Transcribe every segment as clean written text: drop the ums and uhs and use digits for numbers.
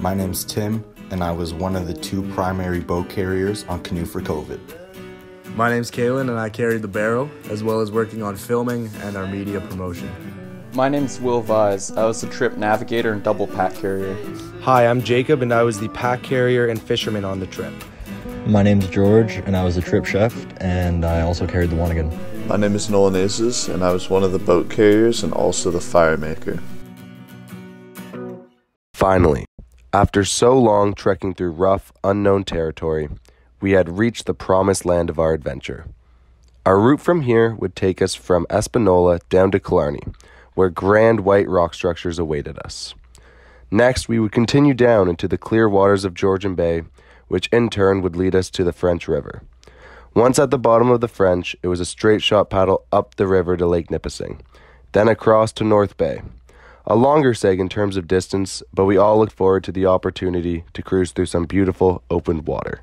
My name's Tim, and I was one of the 2 primary boat carriers on Canoe4Covid. My name's Kalen, and I carried the barrel, as well as working on filming and our media promotion. My name's Will Vise. I was the trip navigator and double pack carrier. Hi, I'm Jacob, and I was the pack carrier and fisherman on the trip. My name's George, and I was a trip chef, and I also carried the Wanigan. My name is Nolan, and I was one of the boat carriers and also the fire maker. Finally, after so long trekking through rough, unknown territory, we had reached the promised land of our adventure. Our route from here would take us from Espanola down to Killarney, where grand white rock structures awaited us. Next, we would continue down into the clear waters of Georgian Bay, which in turn would lead us to the French River. Once at the bottom of the French, it was a straight shot paddle up the river to Lake Nipissing, then across to North Bay. A longer seg in terms of distance, but we all looked forward to the opportunity to cruise through some beautiful open water.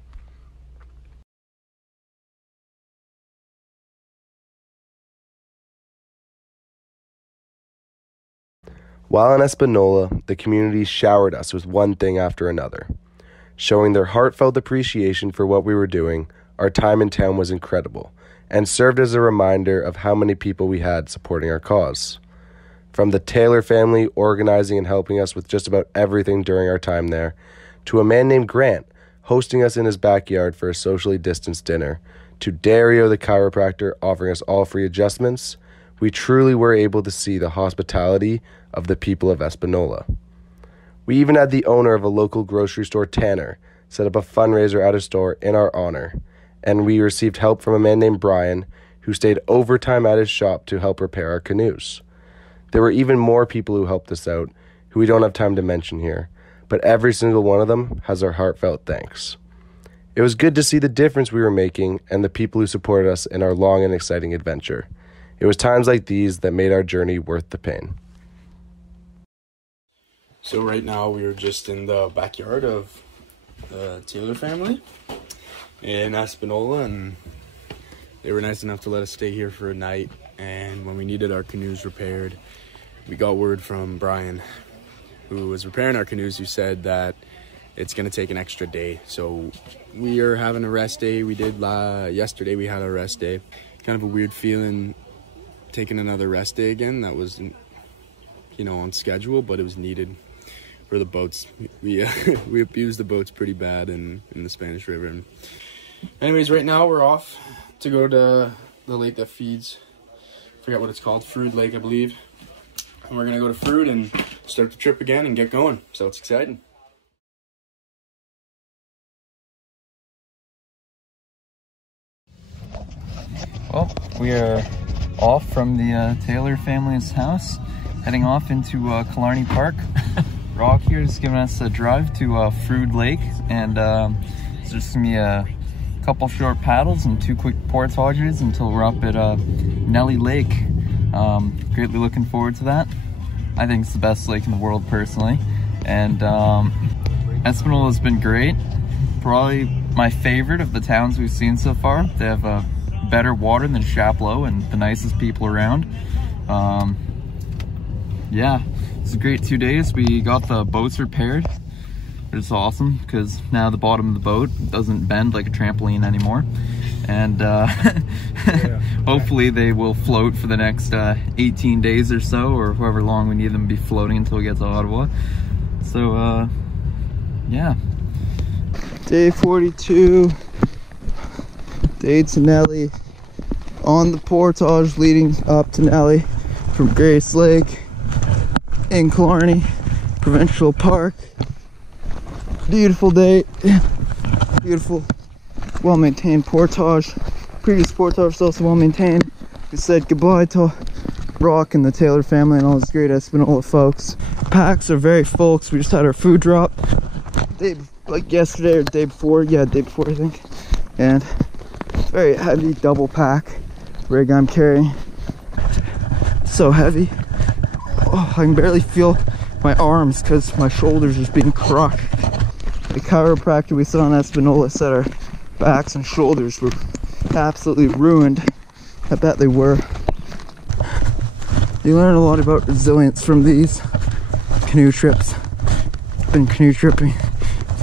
While in Espanola, the community showered us with one thing after another. Showing their heartfelt appreciation for what we were doing, our time in town was incredible, and served as a reminder of how many people we had supporting our cause. From the Taylor family organizing and helping us with just about everything during our time there, to a man named Grant hosting us in his backyard for a socially distanced dinner, to Dario the chiropractor offering us all free adjustments, we truly were able to see the hospitality of the people of Espanola. We even had the owner of a local grocery store, Tanner, set up a fundraiser at his store in our honor, and we received help from a man named Brian, who stayed overtime at his shop to help repair our canoes. There were even more people who helped us out, who we don't have time to mention here, but every single one of them has our heartfelt thanks. It was good to see the difference we were making and the people who supported us in our long and exciting adventure. It was times like these that made our journey worth the pain. So right now we are just in the backyard of the Taylor family in Espanola, and they were nice enough to let us stay here for a night. And when we needed our canoes repaired, we got word from Brian, who was repairing our canoes, who said that it's going to take an extra day. So we are having a rest day. We did yesterday, we had a rest day. Kind of a weird feeling taking another rest day again. That was, on schedule, but it was needed for the boats. We abused the boats pretty bad in the Spanish River. And anyways, right now we're off to go to the lake that feeds, I forget what it's called, Fruit Lake, I believe. And we're gonna go to Fruit and start the trip again and get going. So it's exciting. Well, we are off from the Taylor family's house, heading off into Killarney Park. Rock here is giving us a drive to Fruit Lake, and it's just gonna be a couple short paddles and 2 quick portages until we're up at Nellie Lake. Greatly looking forward to that. I think it's the best lake in the world personally, and Espanola has been great. Probably my favorite of the towns we've seen so far. They have better water than Chapleau and the nicest people around. Yeah, it's a great 2 days. We got the boats repaired. It's awesome because now the bottom of the boat doesn't bend like a trampoline anymore, and hopefully they will float for the next 18 days or so, or however long we need them to be floating until we get to Ottawa. So yeah, day 42, day to Nellie, on the portage leading up to Nellie from Grace Lake in Killarney Provincial Park. Beautiful day, beautiful, well-maintained portage. Previous portage was also well-maintained. We said goodbye to Rock and the Taylor family and all those great Espanola folks. Packs are very full because we just had our food drop like yesterday or the day before. Yeah, the day before I think. And very heavy double pack rig I'm carrying. So heavy. Oh, I can barely feel my arms because my shoulders are just being crushed. The chiropractor we saw in Espanola said our backs and shoulders were absolutely ruined. I bet they were. You learn a lot about resilience from these canoe trips. been canoe tripping.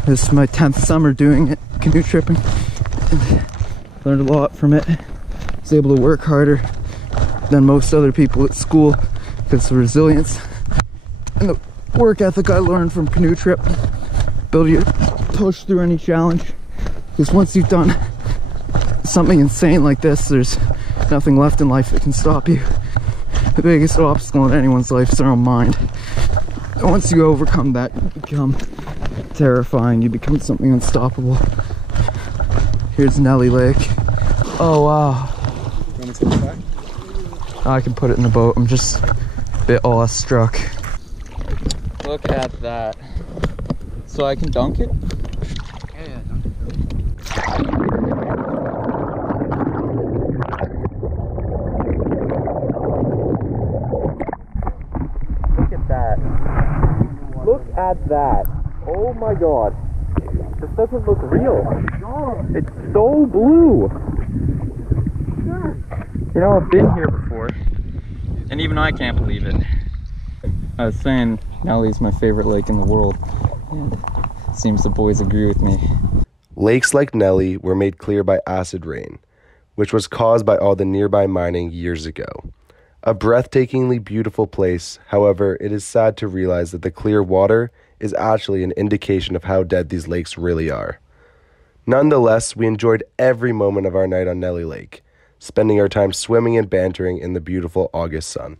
This is my 10th summer doing it, canoe tripping. And learned a lot from it. Was able to work harder than most other people at school because of resilience and the work ethic I learned from canoe trip. Ability to push through any challenge, because once you've done something insane like this, there's nothing left in life that can stop you. The biggest obstacle in anyone's life is their own mind. And once you overcome that, you become terrifying. You become something unstoppable. Here's Nellie Lake. Oh wow. You want to take it back? I can put it in the boat. I'm just a bit awestruck. Look at that. So I can dunk it? Yeah, dunk it. Look at that. Look at that. Oh my god. This doesn't look real. It's so blue. You know, I've been here before, and even I can't believe it. I was saying Nellie's my favorite lake in the world, and it seems the boys agree with me. Lakes like Nellie were made clear by acid rain, which was caused by all the nearby mining years ago. A breathtakingly beautiful place, however, it is sad to realize that the clear water is actually an indication of how dead these lakes really are. Nonetheless, we enjoyed every moment of our night on Nellie Lake, spending our time swimming and bantering in the beautiful August sun.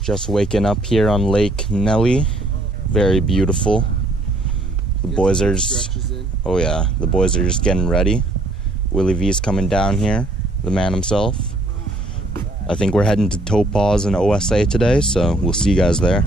Just waking up here on Lake Nellie. Very beautiful. The boys are just, oh yeah, the boys are just getting ready. Willie V's coming down here, the man himself. I think we're heading to Topaz and O.S.A. today, so we'll see you guys there.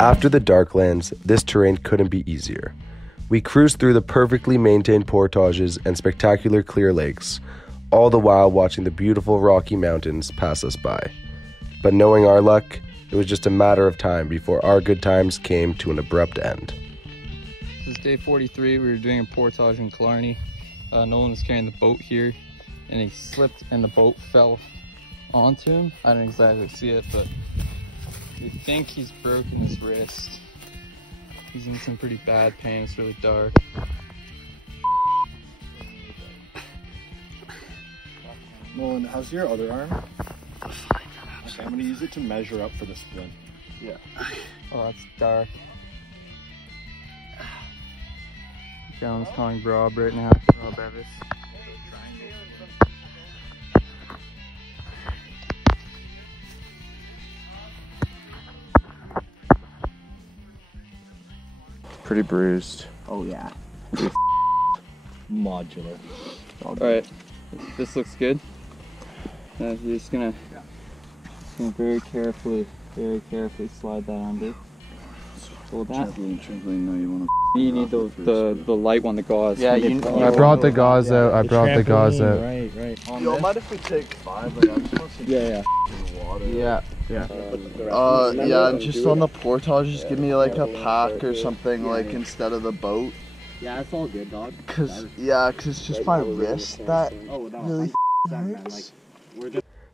After the Darklands, this terrain couldn't be easier. We cruised through the perfectly maintained portages and spectacular clear lakes, all the while watching the beautiful Rocky Mountains pass us by. But knowing our luck, it was just a matter of time before our good times came to an abrupt end. This is day 43. We were doing a portage in Killarney. Nolan was carrying the boat here, and he slipped and the boat fell onto him. I didn't exactly see it, but we think he's broken his wrist. He's in some pretty bad pain. It's really dark. Nolan, how's your other arm? Okay, I'm gonna use it to measure up for the splint. Yeah. Oh, that's dark. John's calling Rob right now. Rob Evis. Pretty bruised. Oh yeah. Modular. Alright, this looks good. You're just gonna very carefully slide that under. Hold that. You need the light one, the gauze. Yeah, I brought the gauze out. Right. Yo, mind if we take 5? Like, I just want to see water. Yeah. Yeah, and just on the portage, just give me like a pack or something, like instead of the boat. Yeah, that's all good, dog. Cause it's just my wrist that really hurts.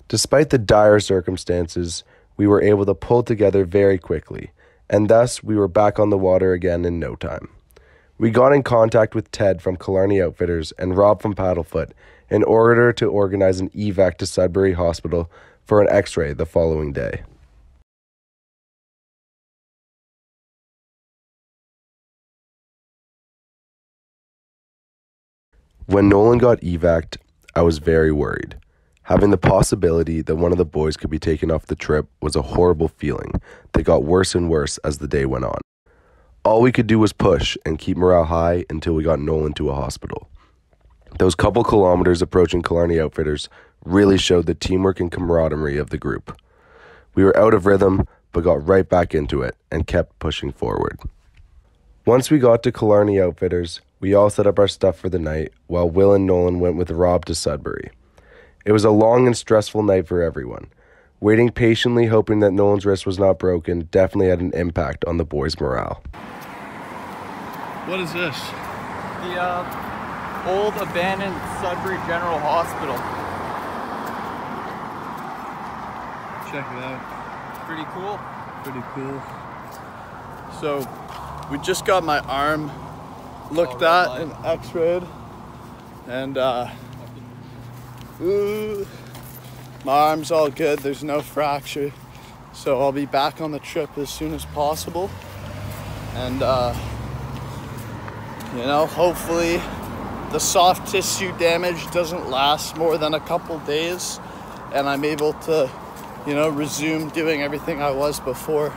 Despite the dire circumstances, we were able to pull together very quickly, and thus we were back on the water again in no time. We got in contact with Ted from Killarney Outfitters and Rob from Paddlefoot in order to organize an evac to Sudbury Hospital for an x-ray the following day. When Nolan got evac'd, I was very worried. Having the possibility that one of the boys could be taken off the trip was a horrible feeling that got worse and worse as the day went on. All we could do was push and keep morale high until we got Nolan to a hospital. Those couple kilometers approaching Killarney Outfitters really showed the teamwork and camaraderie of the group. We were out of rhythm, but got right back into it and kept pushing forward. Once we got to Killarney Outfitters, we all set up our stuff for the night, while Will and Nolan went with Rob to Sudbury. It was a long and stressful night for everyone. Waiting patiently, hoping that Nolan's wrist was not broken, definitely had an impact on the boys' morale. What is this? The old abandoned Sudbury General Hospital. Check it out. Pretty cool. Pretty cool. So, we just got my arm looked at and x-rayed. And, my arm's all good. There's no fracture. So I'll be back on the trip as soon as possible. And, you know, hopefully the soft tissue damage doesn't last more than a couple days and I'm able to, you know, resume doing everything I was before.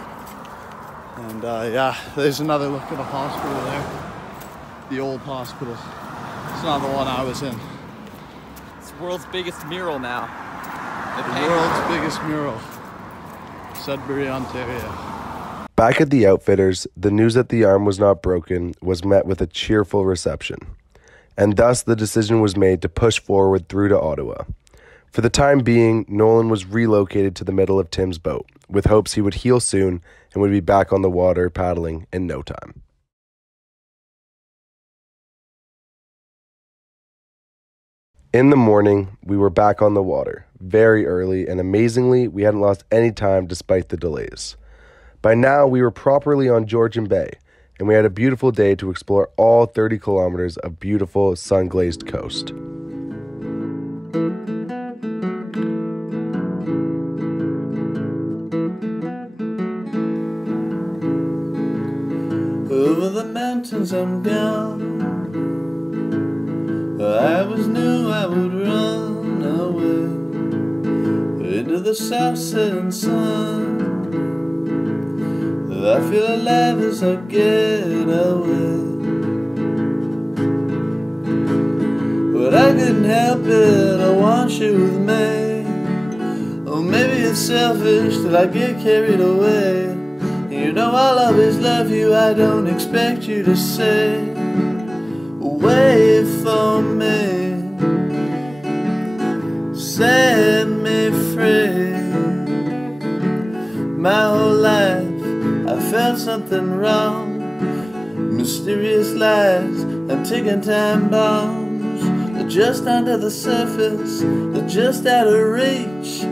And yeah, there's another look at the hospital there. The old hospital. It's not the one I was in. It's the world's biggest mural now. The world's biggest mural. Sudbury, Ontario. Back at the Outfitters, the news that the arm was not broken was met with a cheerful reception, and thus the decision was made to push forward through to Ottawa. For the time being, Nolan was relocated to the middle of Tim's boat, with hopes he would heal soon and would be back on the water paddling in no time. In the morning, we were back on the water, very early, and amazingly, we hadn't lost any time despite the delays. By now, we were properly on Georgian Bay, and we had a beautiful day to explore all 30 kilometers of beautiful, sun-glazed coast. Over the mountains I'm gone. I was knew I would run away into the south setting sun. I feel alive as I get away, but I couldn't help it, I want you with me. Or maybe it's selfish that I get carried away. You know I'll always love you, I don't expect you to say, wait for me, set me free. My whole life I felt something wrong. Mysterious lies and ticking time bombs. They're just under the surface, they're just out of reach.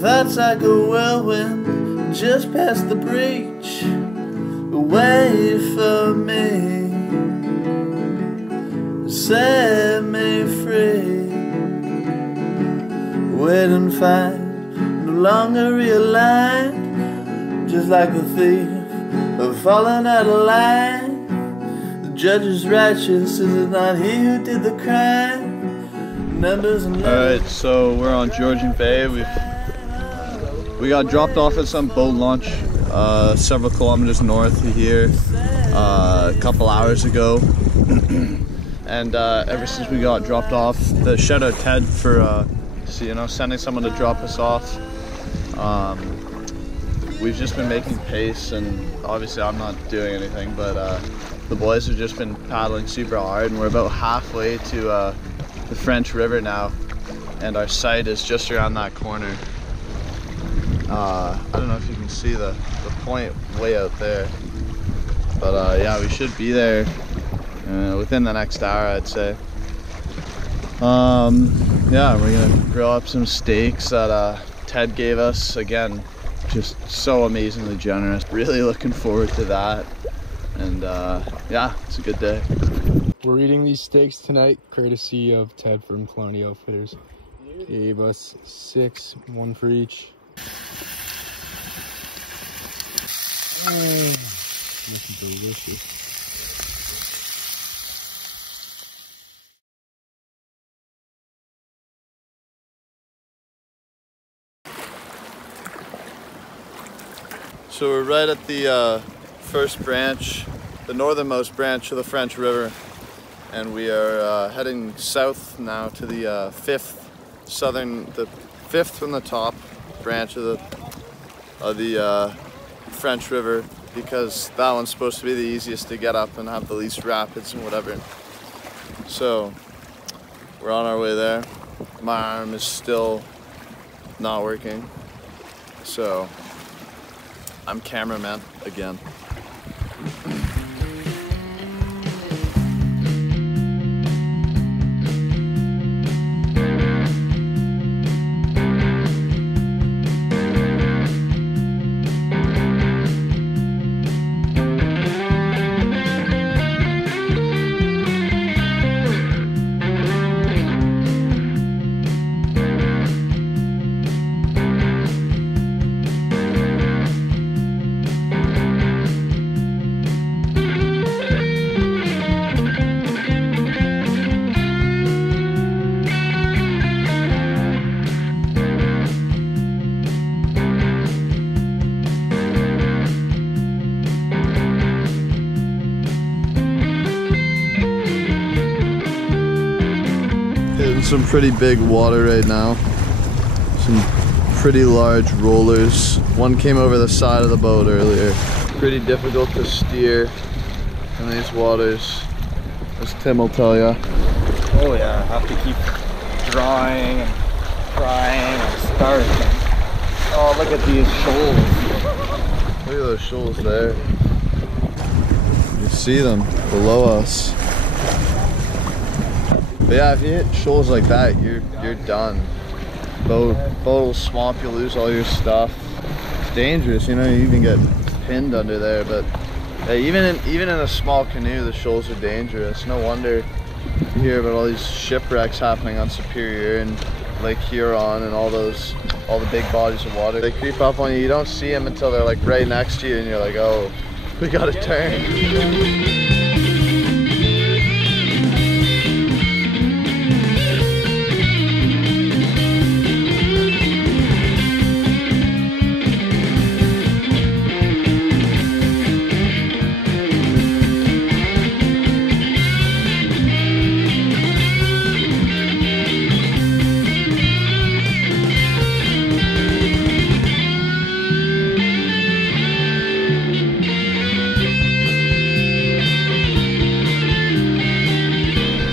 Thoughts like a whirlwind just past the breach. Wait for me, set me free. Wait and find, no longer realigned. Just like a thief, falling out of line. The judge is righteous, is it not he who did the crime? Numbers and Alright, so we're on Georgian Bay. We got dropped off at some boat launch several kilometers north of here a couple hours ago. And ever since we got dropped off, shout out Ted for sending someone to drop us off. We've just been making pace, and obviously I'm not doing anything, but the boys have just been paddling super hard, and we're about halfway to the French River now, and our site is just around that corner. I don't know if you can see the point way out there, but yeah, we should be there within the next hour, I'd say. Yeah, we're gonna grill up some steaks that Ted gave us. Again, just so amazingly generous. Really looking forward to that, and yeah, it's a good day. We're eating these steaks tonight, courtesy of Ted from Killarney Outfitters. Gave us 6, 1 for each. Looking delicious. So we're right at the first branch, the northernmost branch of the French River, and we are heading south now to the fifth from the top branch of the French River, because that one's supposed to be the easiest to get up and have the least rapids and whatever. So we're on our way there. My arm is still not working, so I'm cameraman again. Some pretty big water right now. Some pretty large rollers. One came over the side of the boat earlier. Pretty difficult to steer in these waters, as Tim will tell you. Oh yeah, I have to keep drawing and trying and starting. Oh, look at these shoals. Look at those shoals there. You see them below us. But yeah, if you hit shoals like that, you're done. Boat will swamp, you lose all your stuff. It's dangerous, you know, you even get pinned under there. But yeah, even in a small canoe, the shoals are dangerous. No wonder you hear about all these shipwrecks happening on Superior and Lake Huron and all the big bodies of water. They creep up on you. You don't see them until they're like right next to you, and you're like, oh, we gotta turn.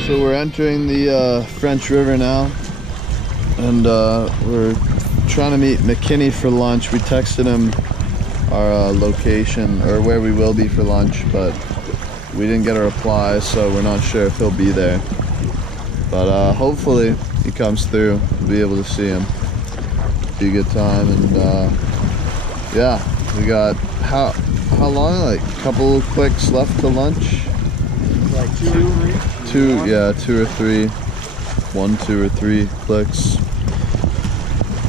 So we're entering the French River now, and we're trying to meet McKinney for lunch. We texted him our location, or where we will be for lunch, but we didn't get a reply, so we're not sure if he'll be there. But hopefully he comes through. We'll be able to see him. Be a good time, and yeah, we got how long? Like a couple clicks left to lunch. Like two or three. 1, 2, or 3 clicks,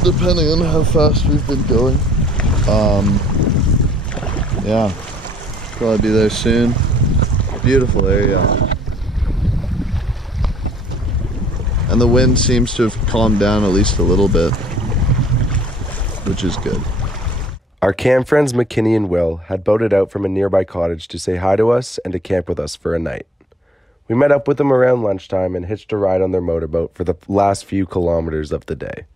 depending on how fast we've been going. Yeah, probably be there soon. Beautiful area. And the wind seems to have calmed down at least a little bit, which is good. Our camp friends McKinney and Will had boated out from a nearby cottage to say hi to us and to camp with us for a night. We met up with them around lunchtime and hitched a ride on their motorboat for the last few kilometers of the day.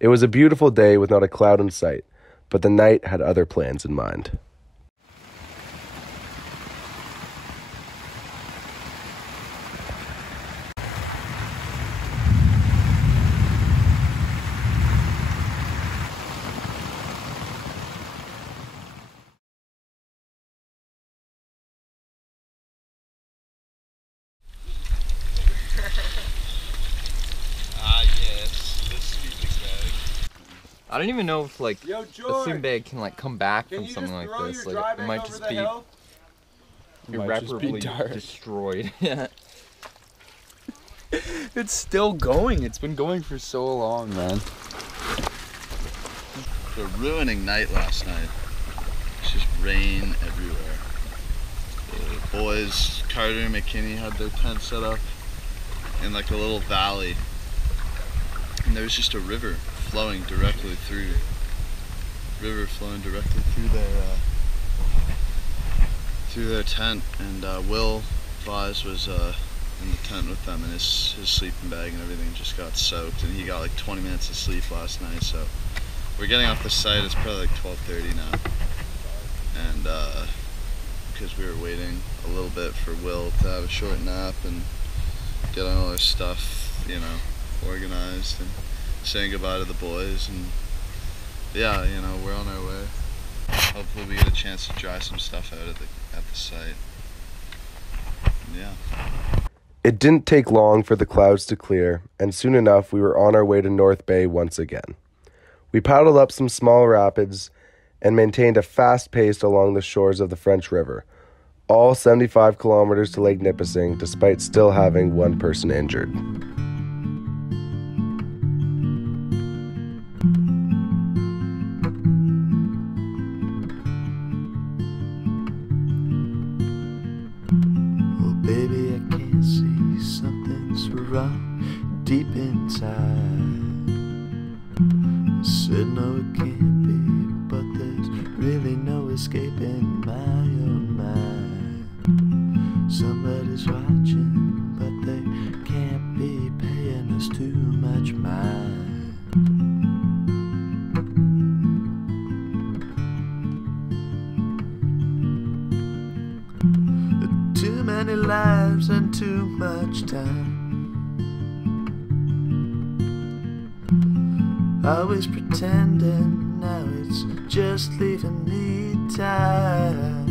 It was a beautiful day with not a cloud in sight, but the night had other plans in mind. I don't even know if like a swim bag can like come back from something like this. Like it might just be irreparably destroyed. Yeah. It's still going. It's been going for so long, man. The ruining night last night. It's just rain everywhere. The boys, Carter and McKinney, had their tent set up in like a little valley, and there was just a river flowing directly through river flowing directly through their tent, and Will Vise was in the tent with them, and his sleeping bag and everything just got soaked, and he got like 20 minutes of sleep last night. So we're getting off the site. It's probably like 12:30 now, and because we were waiting a little bit for Will to have a short nap and get all our stuff, you know, organized, and saying goodbye to the boys. And yeah, you know, we're on our way. Hopefully we get a chance to dry some stuff out at the site. Yeah. It didn't take long for the clouds to clear, and soon enough we were on our way to North Bay once again. We paddled up some small rapids and maintained a fast pace along the shores of the French River, all 75 kilometers to Lake Nipissing, despite still having one person injured. Oh baby, I can't see, something's wrong deep inside. Said no, it can't be, but there's really no escaping my own mind. Somebody's watching, but they can't be paying us too much mind. Too many lives and too much time. Always pretending, now it's just leaving me tired.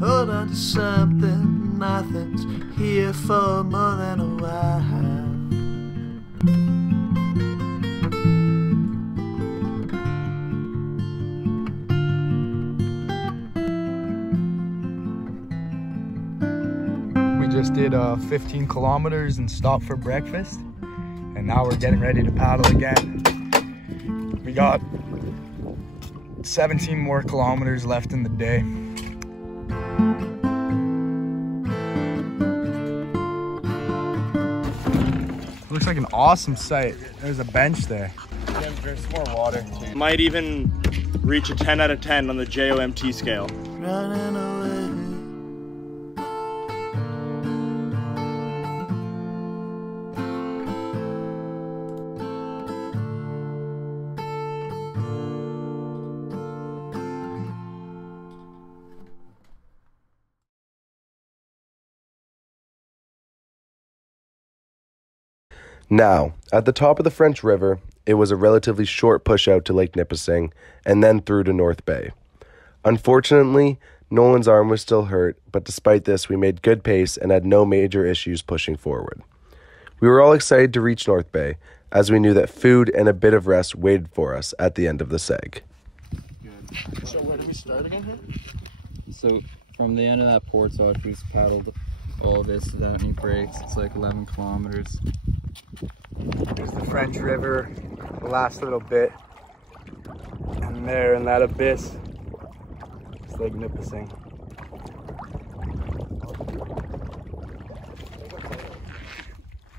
Hold on to something, nothing's here for more than a while. We just did 15 kilometers and stopped for breakfast. And now we're getting ready to paddle again. We got 17 more kilometers left in the day. Looks like an awesome site. There's a bench there. Drink some more water too. Might even reach a 10 out of 10 on the JOMT scale. Running away. Now, at the top of the French River, it was a relatively short push out to Lake Nipissing and then through to North Bay. Unfortunately, Nolan's arm was still hurt, but despite this, we made good pace and had no major issues pushing forward. We were all excited to reach North Bay, as we knew that food and a bit of rest waited for us at the end of the seg. Good. So where do we start again here? So from the end of that portage, we just paddled all this without any breaks. It's like 11 kilometers. There's the French River, the last little bit. And there in that abyss, it's Lake Nipissing.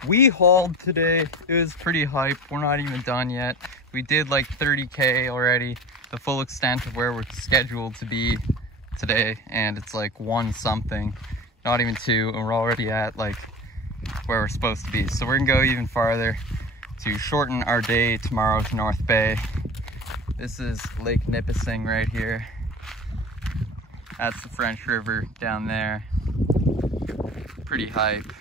We hauled today. It was pretty hype. We're not even done yet. We did like 30K already, the full extent of where we're scheduled to be today, and it's like 1 something, not even 2, and we're already at like where we're supposed to be. So we're gonna go even farther to shorten our day tomorrow to North Bay. This is Lake Nipissing right here. That's the French River down there. Pretty hype.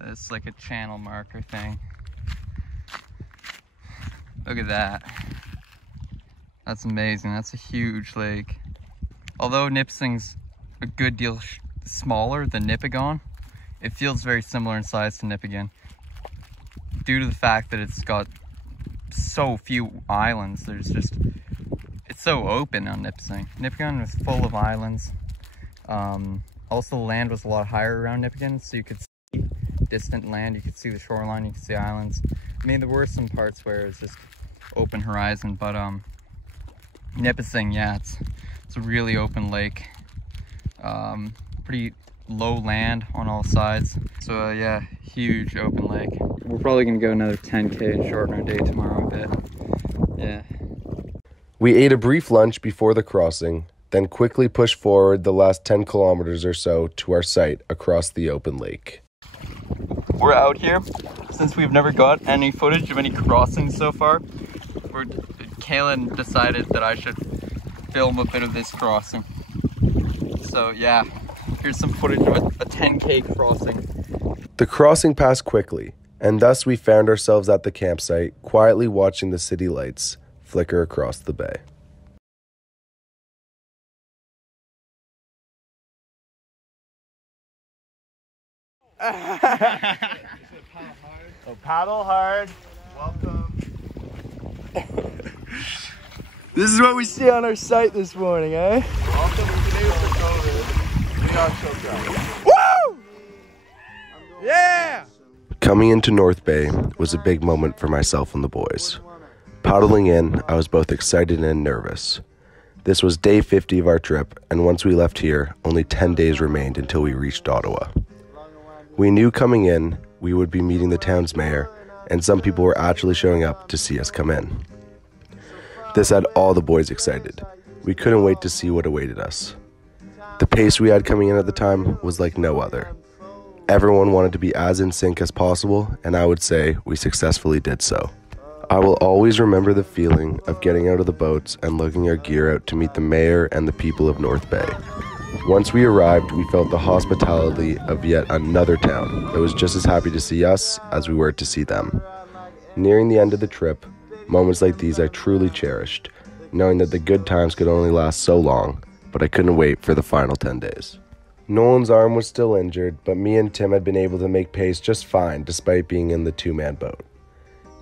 It's like a channel marker thing. Look at that. That's amazing. That's a huge lake. Although Nipissing's a good deal smaller than Nipigon, it feels very similar in size to Nipigon due to the fact that it's got so few islands. It's so open on Nipissing. Nipigon was full of islands. Also the land was a lot higher around Nipigon, so you could see distant land, you could see the shoreline, you could see islands. I mean, there were some parts where it's just open horizon, but Nipissing, yeah, it's a really open lake. pretty low land on all sides. So yeah, huge open lake. We're probably gonna go another 10K and shorten our day tomorrow a bit. Yeah. We ate a brief lunch before the crossing, then quickly pushed forward the last 10 kilometers or so to our site across the open lake. We're out here. Since we've never got any footage of any crossings so far, Kaylin decided that I should film a bit of this crossing. So yeah, here's some footage of a 10K crossing. The crossing passed quickly, and thus we found ourselves at the campsite, quietly watching the city lights flicker across the bay. So paddle hard. Welcome. This is what we see on our site this morning, eh? Welcome to Canoe4Covid. We are so proud. Woo! Yeah! Coming into North Bay was a big moment for myself and the boys. Paddling in, I was both excited and nervous. This was day 50 of our trip, and once we left here, only 10 days remained until we reached Ottawa. We knew coming in, we would be meeting the town's mayor, and some people were actually showing up to see us come in. This had all the boys excited. We couldn't wait to see what awaited us. The pace we had coming in at the time was like no other. Everyone wanted to be as in sync as possible, and I would say we successfully did so. I will always remember the feeling of getting out of the boats and lugging our gear out to meet the mayor and the people of North Bay. Once we arrived, we felt the hospitality of yet another town that was just as happy to see us as we were to see them. Nearing the end of the trip, moments like these I truly cherished, knowing that the good times could only last so long, but I couldn't wait for the final 10 days. Nolan's arm was still injured, but me and Tim had been able to make pace just fine despite being in the two-man boat.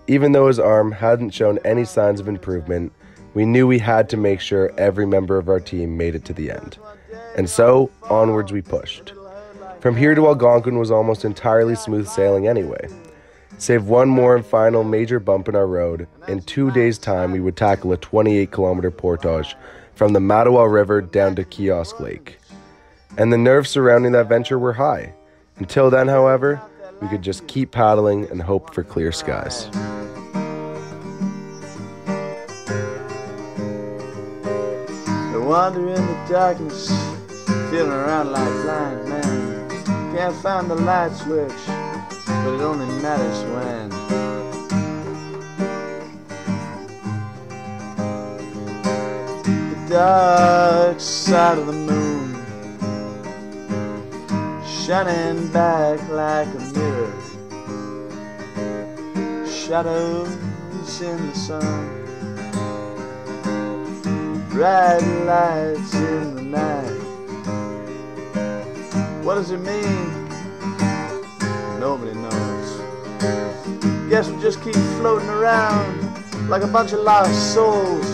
Even though his arm hadn't shown any signs of improvement, we knew we had to make sure every member of our team made it to the end. And so, onwards we pushed. From here to Algonquin was almost entirely smooth sailing anyway. Save one more and final major bump in our road, in 2 days' time we would tackle a 28-kilometer portage from the Mattawa River down to Kiosk Lake. And the nerves surrounding that venture were high. Until then, however, we could just keep paddling and hope for clear skies. I wander in the darkness, feeling around like blind man. Can't find the light switch, but it only matters when. The dark side of the moon, shining back like a mirror. Shadows in the sun, bright lights in the night. What does it mean? Nobody knows. Guess we just keep floating around like a bunch of lost souls.